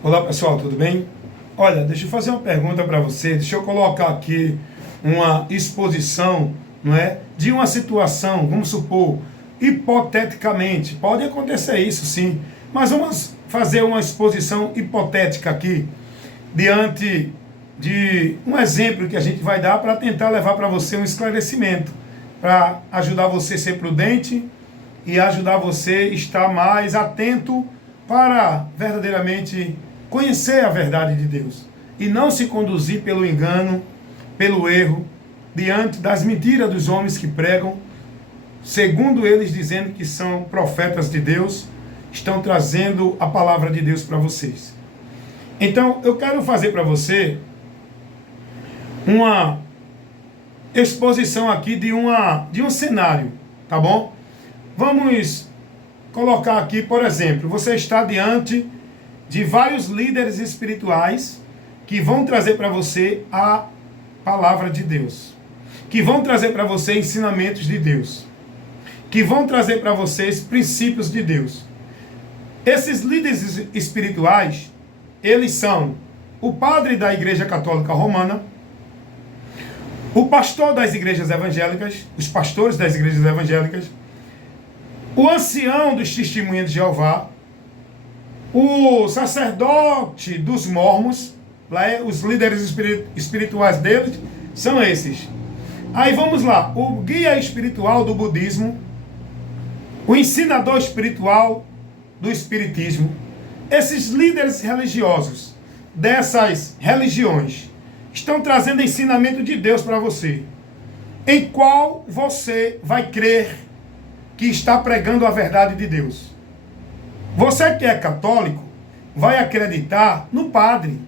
Olá pessoal, tudo bem? Olha, deixa eu fazer uma pergunta para você. Deixa eu colocar aqui uma exposição, não é, de uma situação, vamos supor, hipoteticamente, pode acontecer isso sim, mas vamos fazer uma exposição hipotética aqui, diante de um exemplo que a gente vai dar para tentar levar para você um esclarecimento, para ajudar você a ser prudente e ajudar você a estar mais atento para verdadeiramente conhecer a verdade de Deus e não se conduzir pelo engano, pelo erro, diante das mentiras dos homens que pregam, segundo eles dizendo que são profetas de Deus, estão trazendo a palavra de Deus para vocês. Então, eu quero fazer para você uma exposição aqui de um cenário, tá bom? Vamos colocar aqui, por exemplo, você está diante de vários líderes espirituais que vão trazer para você a palavra de Deus, que vão trazer para você ensinamentos de Deus, que vão trazer para vocês princípios de Deus. Esses líderes espirituais, eles são o padre da Igreja Católica Romana, o pastor das igrejas evangélicas, os pastores das igrejas evangélicas, o ancião dos testemunhas de Jeová, o sacerdote dos mormons, os líderes espirituais deles são esses. Aí vamos lá, o guia espiritual do budismo, o ensinador espiritual do espiritismo, esses líderes religiosos dessas religiões estão trazendo ensinamento de Deus para você, em qual você vai crer que está pregando a verdade de Deus. Você que é católico vai acreditar no padre,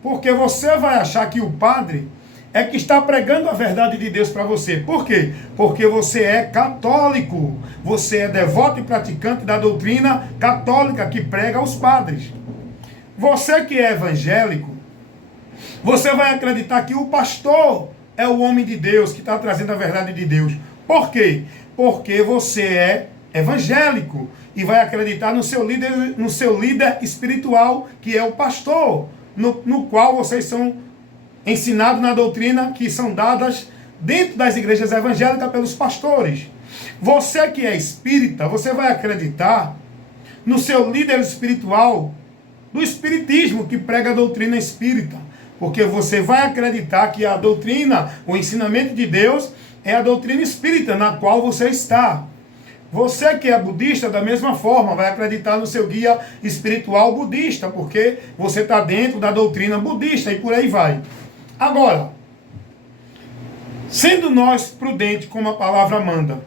porque você vai achar que o padre é que está pregando a verdade de Deus para você. Por quê? Porque você é católico, você é devoto e praticante da doutrina católica que prega aos padres. Você que é evangélico, você vai acreditar que o pastor é o homem de Deus que está trazendo a verdade de Deus. Por quê? Porque você é evangélico e vai acreditar no seu líder espiritual, que é o pastor, no qual vocês são ensinados na doutrina que são dadas dentro das igrejas evangélicas pelos pastores. Você que é espírita, você vai acreditar no seu líder espiritual do espiritismo, que prega a doutrina espírita, porque você vai acreditar que a doutrina, o ensinamento de Deus é a doutrina espírita na qual você está. Você que é budista, da mesma forma, vai acreditar no seu guia espiritual budista, porque você está dentro da doutrina budista e por aí vai. Agora, sendo nós prudentes como a palavra manda,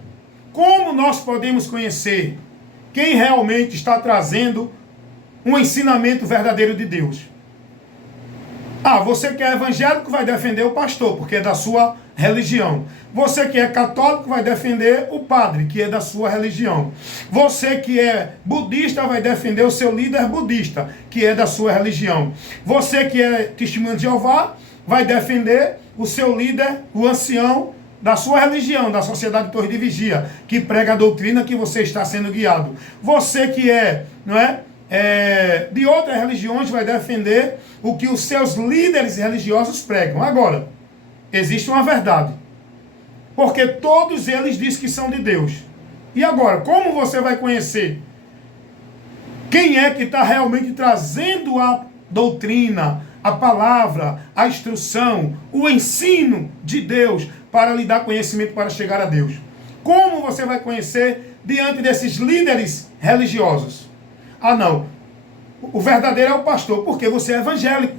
como nós podemos conhecer quem realmente está trazendo um ensinamento verdadeiro de Deus? Você que é evangélico vai defender o pastor, porque é da sua religião. Você que é católico vai defender o padre, que é da sua religião. Você que é budista vai defender o seu líder budista, que é da sua religião. Você que é testemunho de Jeová vai defender o seu líder, o ancião da sua religião, da Sociedade Torre de Vigia, que prega a doutrina que você está sendo guiado. Você que de outras religiões vai defender o que os seus líderes religiosos pregam. Agora, existe uma verdade, porque todos eles dizem que são de Deus. E agora, como você vai conhecer quem é que está realmente trazendo a doutrina, a palavra, a instrução, o ensino de Deus para lhe dar conhecimento para chegar a Deus? Como você vai conhecer diante desses líderes religiosos? Não, o verdadeiro é o pastor, porque você é evangélico.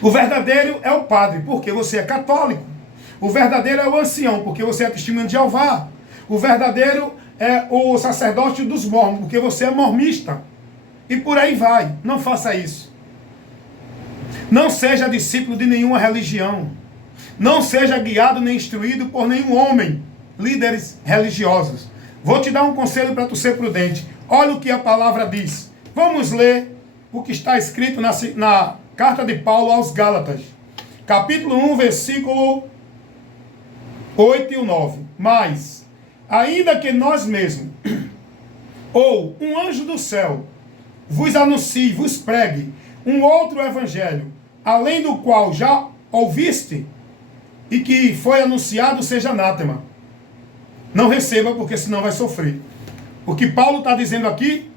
O verdadeiro é o padre, porque você é católico. O verdadeiro é o ancião, porque você é testemunho de Jeová. O verdadeiro é o sacerdote dos mormons, porque você é mormista. E por aí vai. Não faça isso. Não seja discípulo de nenhuma religião. Não seja guiado nem instruído por nenhum homem, líderes religiosos. Vou te dar um conselho para tu ser prudente. Olha o que a palavra diz. Vamos ler o que está escrito na carta de Paulo aos Gálatas. Capítulo 1, versículo 8 e 9. Mas, ainda que nós mesmos, ou um anjo do céu, vos anuncie, vos pregue um outro evangelho, além do qual já ouviste e que foi anunciado, seja anátema. Não receba, porque senão vai sofrer. O que Paulo está dizendo aqui,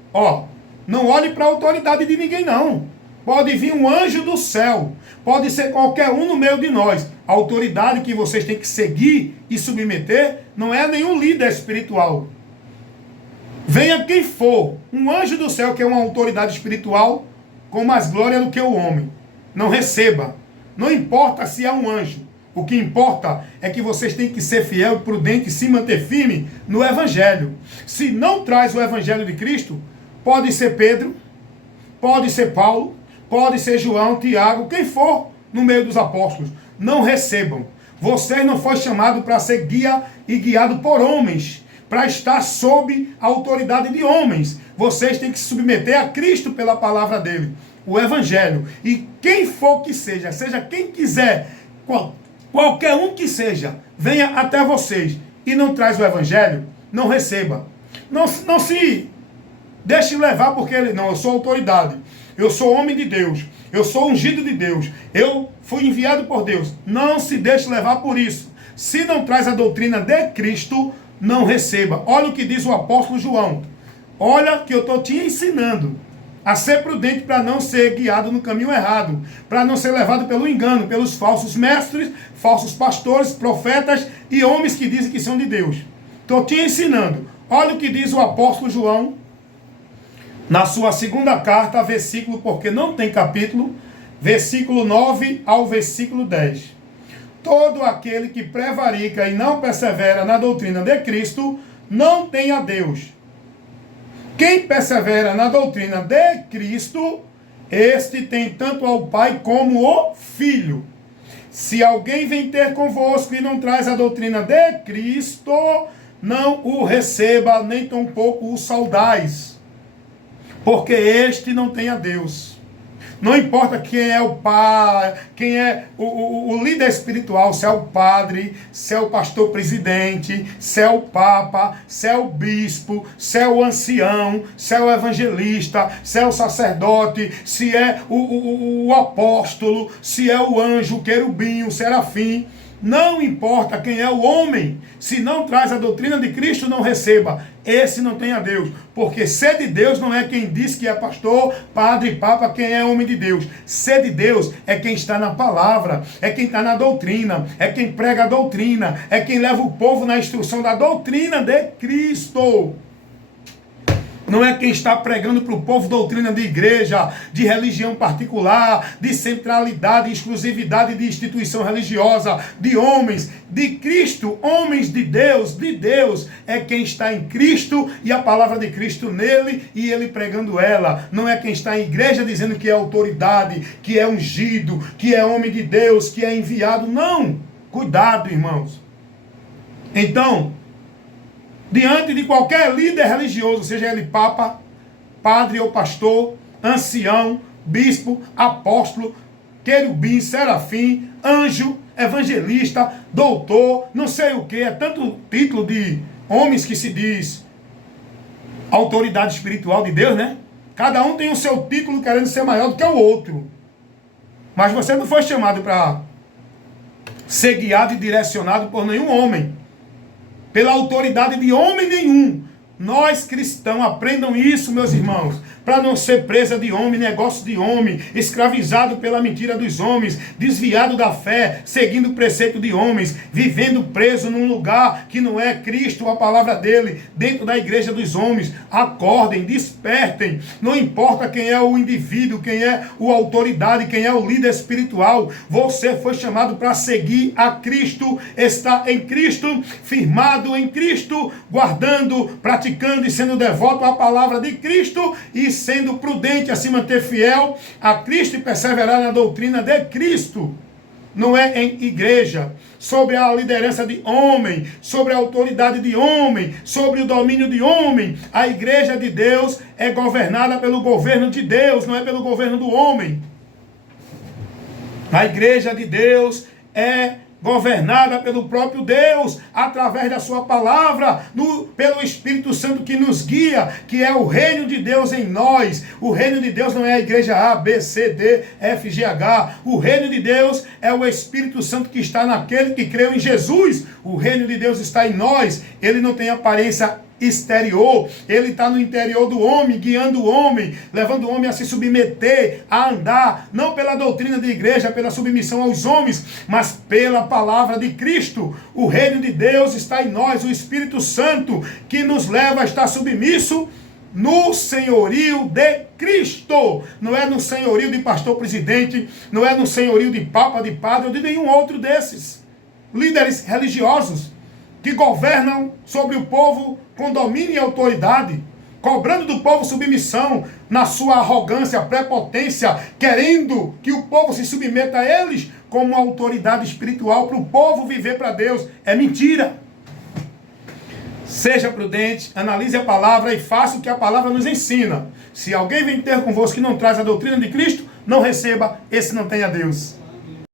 não olhe para a autoridade de ninguém, não. Pode vir um anjo do céu, pode ser qualquer um no meio de nós. A autoridade que vocês têm que seguir e submeter não é nenhum líder espiritual. Venha quem for, um anjo do céu, que é uma autoridade espiritual, com mais glória do que o homem. Não receba. Não importa se é um anjo. O que importa é que vocês têm que ser fiel e prudente e se manter firme no evangelho. Se não traz o evangelho de Cristo, pode ser Pedro, pode ser Paulo, pode ser João, Tiago, quem for no meio dos apóstolos. Não recebam. Vocês não foram chamados para ser guia e guiado por homens, para estar sob a autoridade de homens. Vocês têm que se submeter a Cristo pela palavra dele, o evangelho. E quem for que seja, seja quem quiser, qualquer um que seja, venha até vocês e não traz o evangelho, não receba. Não se deixe levar porque ele, não, eu sou autoridade, eu sou homem de Deus, eu sou ungido de Deus, eu fui enviado por Deus. Não se deixe levar por isso. Se não traz a doutrina de Cristo, não receba. Olha o que diz o apóstolo João. Olha que eu estou te ensinando a ser prudente para não ser guiado no caminho errado, para não ser levado pelo engano, pelos falsos mestres, falsos pastores, profetas e homens que dizem que são de Deus. Estou te ensinando. Olha o que diz o apóstolo João na sua segunda carta, versículo, porque não tem capítulo, versículo 9 ao versículo 10. Todo aquele que prevarica e não persevera na doutrina de Cristo, não tem a Deus. Quem persevera na doutrina de Cristo, este tem tanto ao Pai como o Filho. Se alguém vem ter convosco e não traz a doutrina de Cristo, não o receba, nem tampouco o saudais, porque este não tem a Deus. Não importa quem é o pai, quem é o líder espiritual, se é o padre, se é o pastor presidente, se é o papa, se é o bispo, se é o ancião, se é o evangelista, se é o sacerdote, se é o apóstolo, se é o anjo, o querubim, o serafim. Não importa quem é o homem, se não traz a doutrina de Cristo, não receba. Esse não tem a Deus, porque ser de Deus não é quem diz que é pastor, padre, papa, quem é homem de Deus. Ser de Deus é quem está na palavra, é quem está na doutrina, é quem prega a doutrina, é quem leva o povo na instrução da doutrina de Cristo. Não é quem está pregando para o povo doutrina de igreja, de religião particular, de centralidade e exclusividade de instituição religiosa, de homens, de Cristo, homens de Deus é quem está em Cristo e a palavra de Cristo nele e ele pregando ela. Não é quem está em igreja dizendo que é autoridade, que é ungido, que é homem de Deus, que é enviado. Não! Cuidado, irmãos. Então, diante de qualquer líder religioso, seja ele papa, padre ou pastor, ancião, bispo, apóstolo, querubim, serafim, anjo, evangelista, doutor, não sei o que, é tanto título de homens que se diz autoridade espiritual de Deus, né? Cada um tem o seu título querendo ser maior do que o outro. Mas você não foi chamado para ser guiado e direcionado por nenhum homem, pela autoridade de homem nenhum. Nós cristãos, aprendam isso, meus irmãos, para não ser presa de homem, negócio de homem, escravizado pela mentira dos homens, desviado da fé, seguindo o preceito de homens, vivendo preso num lugar que não é Cristo, a palavra dele, dentro da igreja dos homens. Acordem, despertem, não importa quem é o indivíduo, quem é a autoridade, quem é o líder espiritual, você foi chamado para seguir a Cristo, está em Cristo, firmado em Cristo, guardando, praticando e sendo devoto à palavra de Cristo e sendo prudente a se manter fiel a Cristo e perseverar na doutrina de Cristo. Não é em igreja, sobre a liderança de homem, sobre a autoridade de homem, sobre o domínio de homem. A igreja de Deus é governada pelo governo de Deus, não é pelo governo do homem. A igreja de Deus é governada pelo próprio Deus, através da sua palavra, pelo Espírito Santo que nos guia, que é o reino de Deus em nós. O reino de Deus não é a igreja A, B, C, D, F, G, H. O reino de Deus é o Espírito Santo que está naquele que creu em Jesus. O reino de Deus está em nós. Ele não tem aparência exterior, ele está no interior do homem, guiando o homem, levando o homem a se submeter, a andar, não pela doutrina de igreja, pela submissão aos homens, mas pela palavra de Cristo. O reino de Deus está em nós, o Espírito Santo que nos leva a estar submisso no senhorio de Cristo. Não é no senhorio de pastor presidente, não é no senhorio de papa, de padre ou de nenhum outro desses líderes religiosos que governam sobre o povo com domínio e autoridade, cobrando do povo submissão na sua arrogância, prepotência, querendo que o povo se submeta a eles como autoridade espiritual para o povo viver para Deus. É mentira. Seja prudente, analise a palavra e faça o que a palavra nos ensina. Se alguém vem ter convosco que não traz a doutrina de Cristo, não receba, esse não tem a Deus.